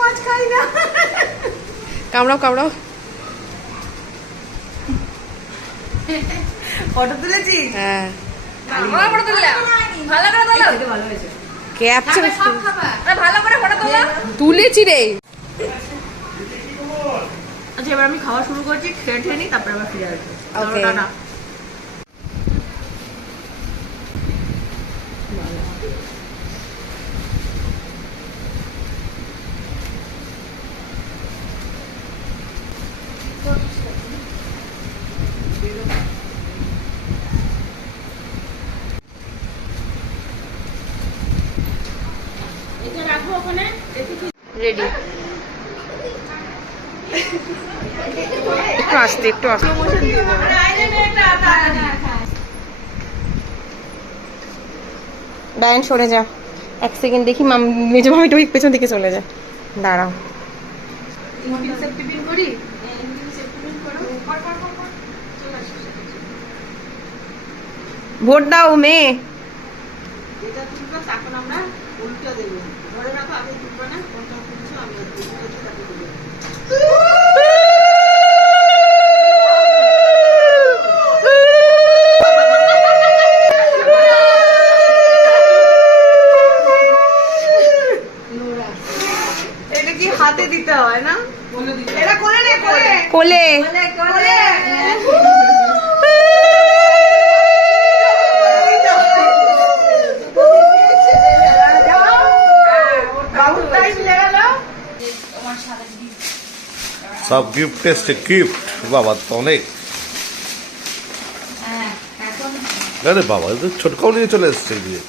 মাছ খাই না। কামড়াও কামড়াও। ফটো তুলেছিস? হ্যাঁ। ভালো করে তোলো। ভালো হয়েছে। ক্যাপচার ভালো করে ফটো তোলো। তুলেছি রে। আচ্ছা এবার আমি খাওয়া শুরু করছি খেয়ে ঠেয়ে নিই তারপরে আবার ফিরে আসব. রেডি একটু আসতে একটু আসতে। ডায়ন সরে যা। এক সেকেন্ড দেখি মাম মেজো মামিটা ওই পেছন দিকে চলে যা দাঁড়াও। ভোট দাও মেয়ে। এটা আমরা উল্টো দেবো। ধরে রাখো আগে না Woo! সব গিফট এসছে গিফট বাবা, তো অনেক। আরে বাবা ছোটকাও নিয়ে চলে এসছে দিয়ে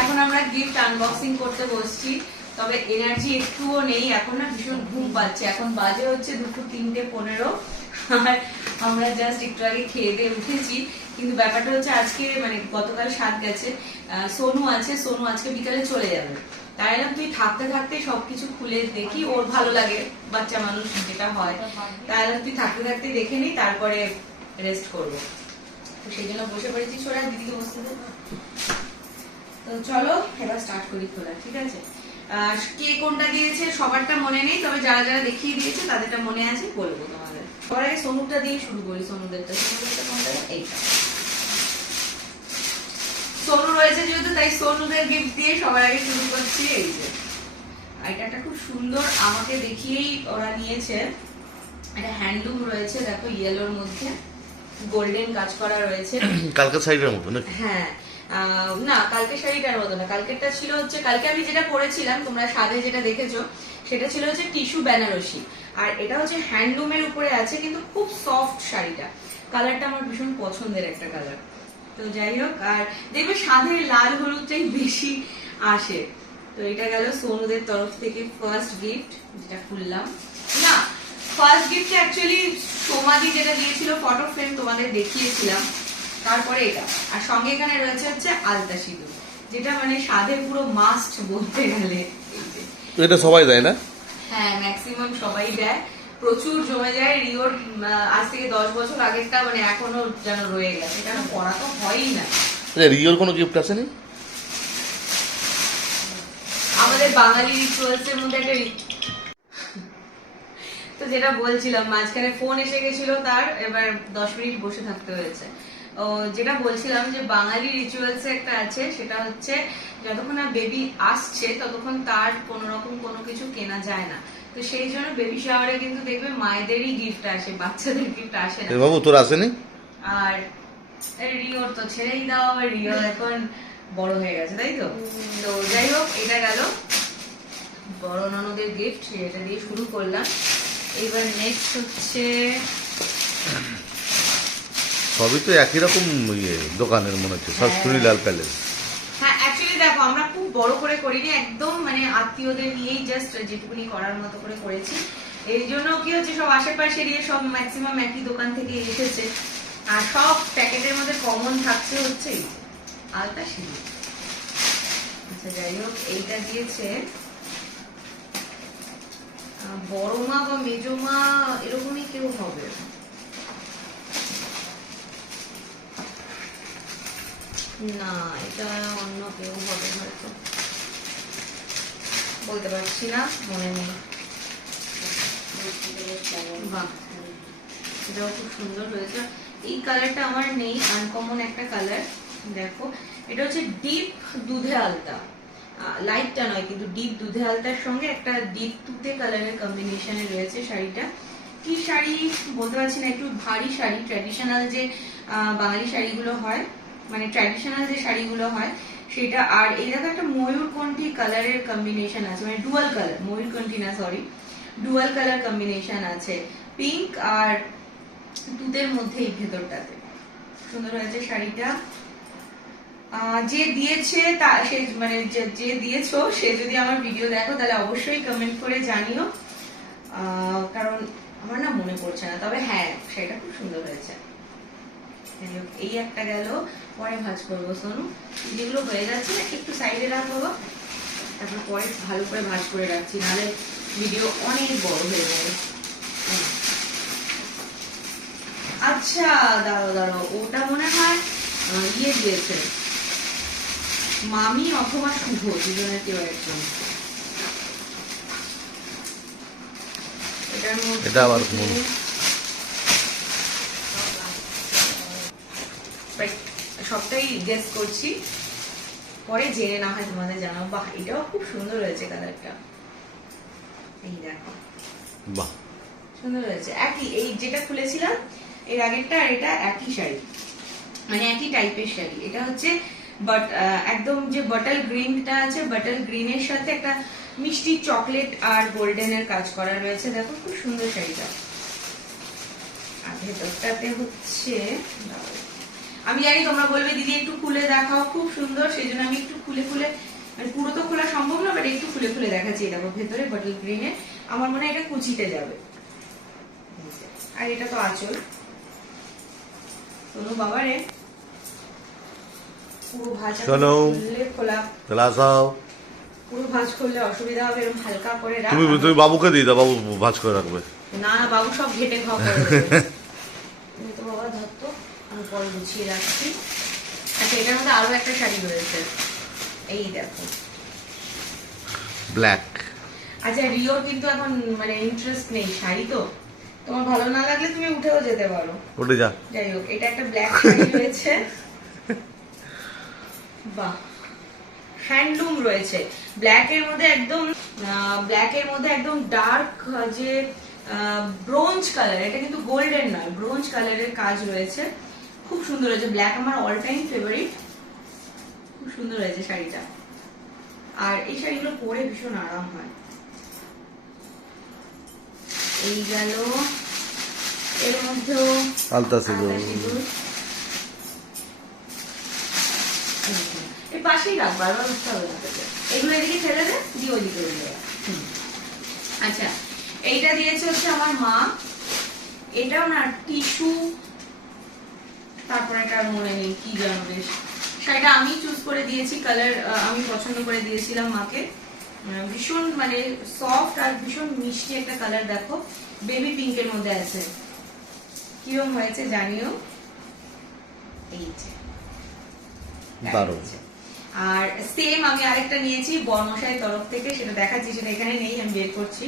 এখন আমরা গিফট আনবক্সিং করতে বসছি, তবে এনার্জি একটুও নেই, এখন না ভীষণ ঘুম পাচ্ছে। এখন বাজে হচ্ছে দুপুর তিনটে পনেরো, আর আমরা জাস্ট একটু আগে খেয়ে দিয়ে উঠেছি। কিন্তু ব্যাপারটা হচ্ছে আজকে মানে গতকাল সাত গেছে। সোনু আছে, সোনু আজকে বিকালে চলে যাবে। তাই না, তুই থাকতে থাকতে সবকিছু খুলে দেখি, ওর ভালো লাগে, বাচ্চা মানুষ যেটা হয়। তাই না, তুই থাকতে থাকতে দেখে নি, তারপরে রেস্ট করব। তো সেই জন্য বসে পড়েছি ছোড়া, দিদিকে বসতে তো চলো, এবার স্টার্ট করি খোলা ঠিক আছে? কে কোনটা দিয়েছে সবারটা মনে নেই, তবে যারা যারা দেখিয়ে দিয়েছে, তাদেরটা মনে আছে, বলব তোমাদের। আগে সোনুটা দিয়ে শুরু করি সোনুদেরটা সোনুদেরটা কোনটা? এইটা। সোনু রয়েছে যেহেতু তাই সোনুদের গিফট দিয়ে সবার আগে শুরু করছি। এই যে আর এটা খুব সুন্দর আমাকে দেখিয়েই ওরা নিয়েছে। এটা হ্যান্ডলুম রয়েছে দেখো ইয়েলোর মধ্যে। গোল্ডেন কাজ করা রয়েছে। কালকে সাইডের মতো নাকি? হ্যাঁ। আহ, না কালকে শাড়িটার মতো না। কালকেরটা ছিল হচ্ছে কালকে আমি যেটা পরেছিলাম তোমরা সাদে যেটা দেখেছ সেটা ছিল হচ্ছে টিস্যু বেনারসি। আর এটা হচ্ছে হ্যান্ডলুমের উপরে আছে কিন্তু খুব সফট শাড়িটা। কালারটা আমার ভীষণ পছন্দের একটা কালার তো যাই হোক আর দেখবে সাদে লাল হলুদটাই বেশি আসে। তো এটা গেল সোনুদের তরফ থেকে ফার্স্ট গিফট যেটা খুললাম। না ফার্স্ট গিফট অ্যাকচুয়ালি সোমাদি যেটা দিয়েছিল ফটো ফ্রেম তোমাদের দেখিয়েছিলাম। তারপরে এটা। আর সঙ্গে এখানে রয়েছে হচ্ছে আলতা সিঁদুর যেটা মানে স্বাদে পুরো মাস্ট বলতে গেলে। এটা সবাই দেয় না? হ্যাঁ ম্যাক্সিমাম সবাই দেয়। প্রচুর জমে যায়। রিওর আজ থেকে দশ বছর আগেরটা মানে এখনও যেন রয়ে গেছে। এটা পড়া তো হয়ই না। আচ্ছা, রিওর কোনো গিফট আসেনি আমাদের বাঙালি রিচুয়ালস এর মধ্যে একটা তো যেটা বলছিলাম মাঝখানে ফোন এসে গেছিল তার এবার দশ মিনিট বসে থাকতে হয়েছে। ও যেটা বলছিলাম যে বাঙালি রিচুয়ালস একটা আছে সেটা হচ্ছে যতক্ষণ না বেবি আসছে ততক্ষণ তার কোন রকম কোনো কিছু কেনা যায় না। তো সেই জন্য বেবি শাওয়ারে কিন্তু দেখবে মায়েদেরই গিফট আসে বাচ্চাদের গিফট আসে না। বাবু তোর আসেনি? আর রিওর তো ছেড়েই দাও রিও এখন বড় হয়ে গেছে তাই তো? তো যাই হোক এটা গেল। বড় ননদের গিফট এটা দিয়ে শুরু করলাম। এবার নেক্সট হচ্ছে সবই তো একই রকম ইয়ে দোকানের মনে হচ্ছে সব চুড়িলাল প্যালেস হ্যাঁ অ্যাকচুয়ালি দেখো আমরা খুব বড় করে করিনি, একদম মানে আত্মীয়দের নিয়েই জাস্ট যেটুকুনি করার মতো করে করেছি। এই জন্য কি হচ্ছে, সব আশেপাশের ইয়ে সব ম্যাক্সিমাম একই দোকান থেকে এসেছে। আর সব প্যাকেটের মধ্যে কমন থাকছে হচ্ছে আলতা সিঁদুর। আচ্ছা যাই হোক, এইটা দিয়েছে। বড় মা বা মেজো মা এরকমই কেউ হবে। না, এটা অন্য কেউ হবে হয়তো। বলতে পারছি না, মনে নেই। এটাও খুব সুন্দর হয়েছে। এই কালারটা আমার নেই আনকমন একটা কালার দেখো। এটা হচ্ছে ডিপ দুধে আলতা। লাইটটা নয়, কিন্তু ডিপ দুধে আলতার সঙ্গে একটা ডিপ তুতে কালারের কম্বিনেশনে রয়েছে শাড়িটা। কি শাড়ি? বলতে পারছি না, একটু ভারী শাড়ি ট্র্যাডিশনাল যে বাঙালি শাড়িগুলো হয় মানে ট্র্যাডিশনাল যে শাড়িগুলো হয়, সেটা আর এই দেখো একটা ময়ূরকণ্ঠী কালারের কম্বিনেশন আছে মানে ডুয়াল কালার ময়ূরকণ্ঠী না সরি ডুয়াল কালার কম্বিনেশন আছে পিঙ্ক আর দুধের মধ্যে এই ভেতরটাতে। সুন্দর হয়েছে শাড়িটা। যে দিয়েছে তা, সে মানে যে- দিয়েছ, সে যদি আমার ভিডিও দেখো, তাহলে অবশ্যই কমেন্ট করে জানিও। কারণ আমার না মনে পড়ছে না, তবে হ্যাঁ সেটা খুব সুন্দর হয়েছে। এই একটা গেল, পরে ভাজ করব, সোনু। যেগুলো হয়ে যাচ্ছে, একটু সাইডে রাখব তারপর পরে ভালো করে ভাজ করে রাখছি, নাহলে ভিডিও অনেক বড় হয়ে যাবে। আচ্ছা দাঁড়ো দাঁড়ো ওটা মনে হয় ইয়ে দিয়েছে। মামি অথবা শুভ, দুজনের কেউ একজন। এটার মধ্যে এটা আবার কোন? Right, সবটাই গেস করছি। পরে জেনে না হয় তোমাদের জানাব। বাহ এটাও খুব সুন্দর হয়েছে কালারটা এই দেখো। বাহ। সুন্দর হয়েছে। একই এই যেটা খুলেছিলাম এর আগেরটা আর এটা একই শাড়ি। মানে একই টাইপের শাড়ি। এটা হচ্ছে বাট একদম যে বটল গ্রিনটা আছে বটল গ্রিনের সাথে একটা মিষ্টি চকলেট আর গোল্ডেনের কাজ করা রয়েছে। দেখো খুব সুন্দর শাড়িটা। আর ভেতরটাতে হচ্ছে। আমি জানি তোমরা বলবে দিদি একটু খুলে দেখাও। খুব সুন্দর সেই জন্য আমি একটু খুলে খুলে মানে পুরো তো খোলা সম্ভব না বাট একটু খুলে খুলে দেখাচ্ছি। দেখো ভেতরে বটল গ্রিনে আমার মনে হয় এটা কুচিতে যাবে। আর এটা তো আঁচল। শোনো বাবা রে। পুরো ভাজ খোলা। তাহলে পুরো ভাজ করলে অসুবিধা হবে এরকম হালকা করে রাখ। তুমি তুমি বাবুকে দিয়ে দাও বাবু ভাজ করে রাখবে। না না বাবু সব ঘেটে খাওয়া করে দেবে। তুমি তো বাবা ধরতো আমি পরে গুছিয়ে রাখছি। আচ্ছা এটার মধ্যে আরও একটা শাড়ি রয়েছে। এই দেখো। ব্ল্যাক আচ্ছা রিওর কিন্তু এখন মানে ইন্টারেস্ট নেই শাড়ি তো। তোমার ভালো না লাগলে তুমি উঠেও যেতে পারো। ওটা যা। যাই হোক এটা একটা ব্ল্যাক শাড়ি রয়েছে। বাহ। হ্যান্ডলুম রয়েছে। ব্ল্যাক এর মধ্যে একদম ব্ল্যাক এর মধ্যে একদম ডার্ক যে ব্রোঞ্জ কালার এটা কিন্তু গোল্ডেন নয় ব্রোঞ্জ কালারের কাজ রয়েছে। খুব সুন্দর হয়েছে। ব্ল্যাক আমার অল টাইম ফেভারিট খুব সুন্দর হয়েছে শাড়িটা। আর এই শাড়িগুলো পরে ভীষণ আরাম হয়। এই গেল। এর মধ্যেও আলতা সিঁদুর। এই পাশেই রাখব আর উঠতে হবে এগুলো এদিকে ফেলে দে দিয়ে ওইদিকে উঠে আচ্ছা এইটা দিয়েছে হচ্ছে আমার মা। এটা না টিস্যু তারপরে এটা আর মনে নেই কি জানো বেশ। শাড়িটা আমি চুজ করে দিয়েছি কালার আমি পছন্দ করে দিয়েছিলাম মাকে। ভীষণ মানে সফট আর ভীষণ মিষ্টি একটা কালার দেখো। বেবি পিঙ্কের মধ্যে আছে। কিরম হয়েছে জানিও? এই যে। আর সেম আমি আরেকটা নিয়েছি বর্মশাইয়ের তরফ থেকে সেটা দেখাচ্ছি সেটা এখানে নেই আমি বের করছি।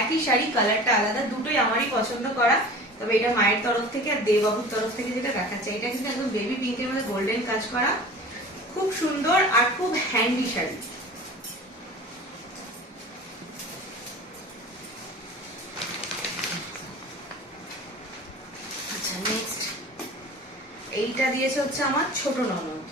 একই শাড়ি কালারটা আলাদা দুটোই আমারই পছন্দ করা। তবে এটা মায়ের তরফ থেকে আর দেবাবুর তরফ থেকে যেটা দেখাচ্ছে এটা কিন্তু একদম বেবি পিঙ্কের মধ্যে গোল্ডেন কাজ করা। খুব সুন্দর আর খুব হ্যান্ডি শাড়ি। আচ্ছা নেক্সট এইটা দিয়েছে হচ্ছে আমার ছোট ননদ।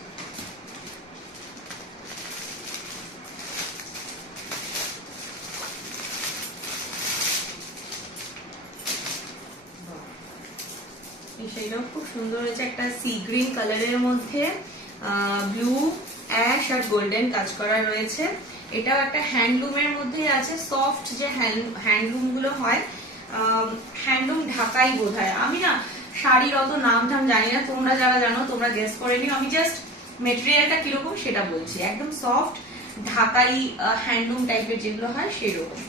শাড়িটাও খুব সুন্দর হয়েছে। একটা সি গ্রিন কালারের মধ্যে ব্লু অ্যাশ আর গোল্ডেন কাজ করা রয়েছে। এটাও একটা হ্যান্ডলুমের মধ্যেই আছে। সফট যে হ্যান্ডলুমগুলো হয় হ্যান্ডলুম ঢাকাই বোধ হয় আমি না শাড়ির অত নাম টাম জানি না। তোমরা যারা জানো, তোমরা গেস করে নিও। আমি জাস্ট মেটেরিয়ালটা কীরকম সেটা বলছি। একদম সফট ঢাকাই হ্যান্ডলুম টাইপের যেগুলো হয়, সেরকম।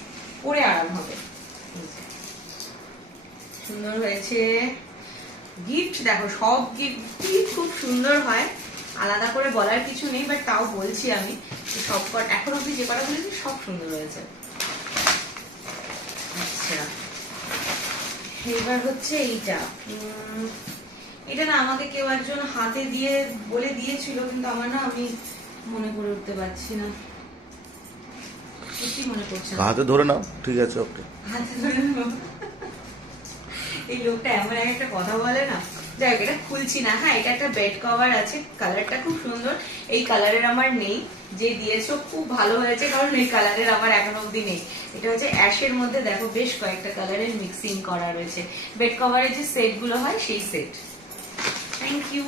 পরে আরাম হবে। সুন্দর হয়েছে। গিফট দেখো সব গিফটই খুব সুন্দর হয়। আলাদা করে বলার কিছু নেই বাট তাও বলছি আমি সব কট এখন অব্দি যে কটা বলেছি সব সুন্দর হয়েছে। আচ্ছা। এবার হচ্ছে এইটা। এটা না আমাকে কেউ একজন হাতে দিয়ে বলে দিয়েছিল কিন্তু আমার না আমি মনে করে উঠতে পারছি না। সত্যি মনে পড়ছে হাতে ধরে নাও ঠিক আছে ওকে হাতে ধরে নাও। এই লোকটা এমন এক একটা কথা বলে না, যাই এটা খুলছি না। হ্যাঁ এটা একটা বেড কভার আছে কালারটা খুব সুন্দর। এই কালারের আমার নেই, যে দিয়েছ খুব ভালো হয়েছে, কারণ এই কালারের আমার এখন অব্দি নেই। এটা হচ্ছে অ্যাশের মধ্যে দেখো বেশ কয়েকটা কালারের মিক্সিং করা রয়েছে। বেড কভারের যে সেটগুলো হয়, সেই সেট থ্যাংক ইউ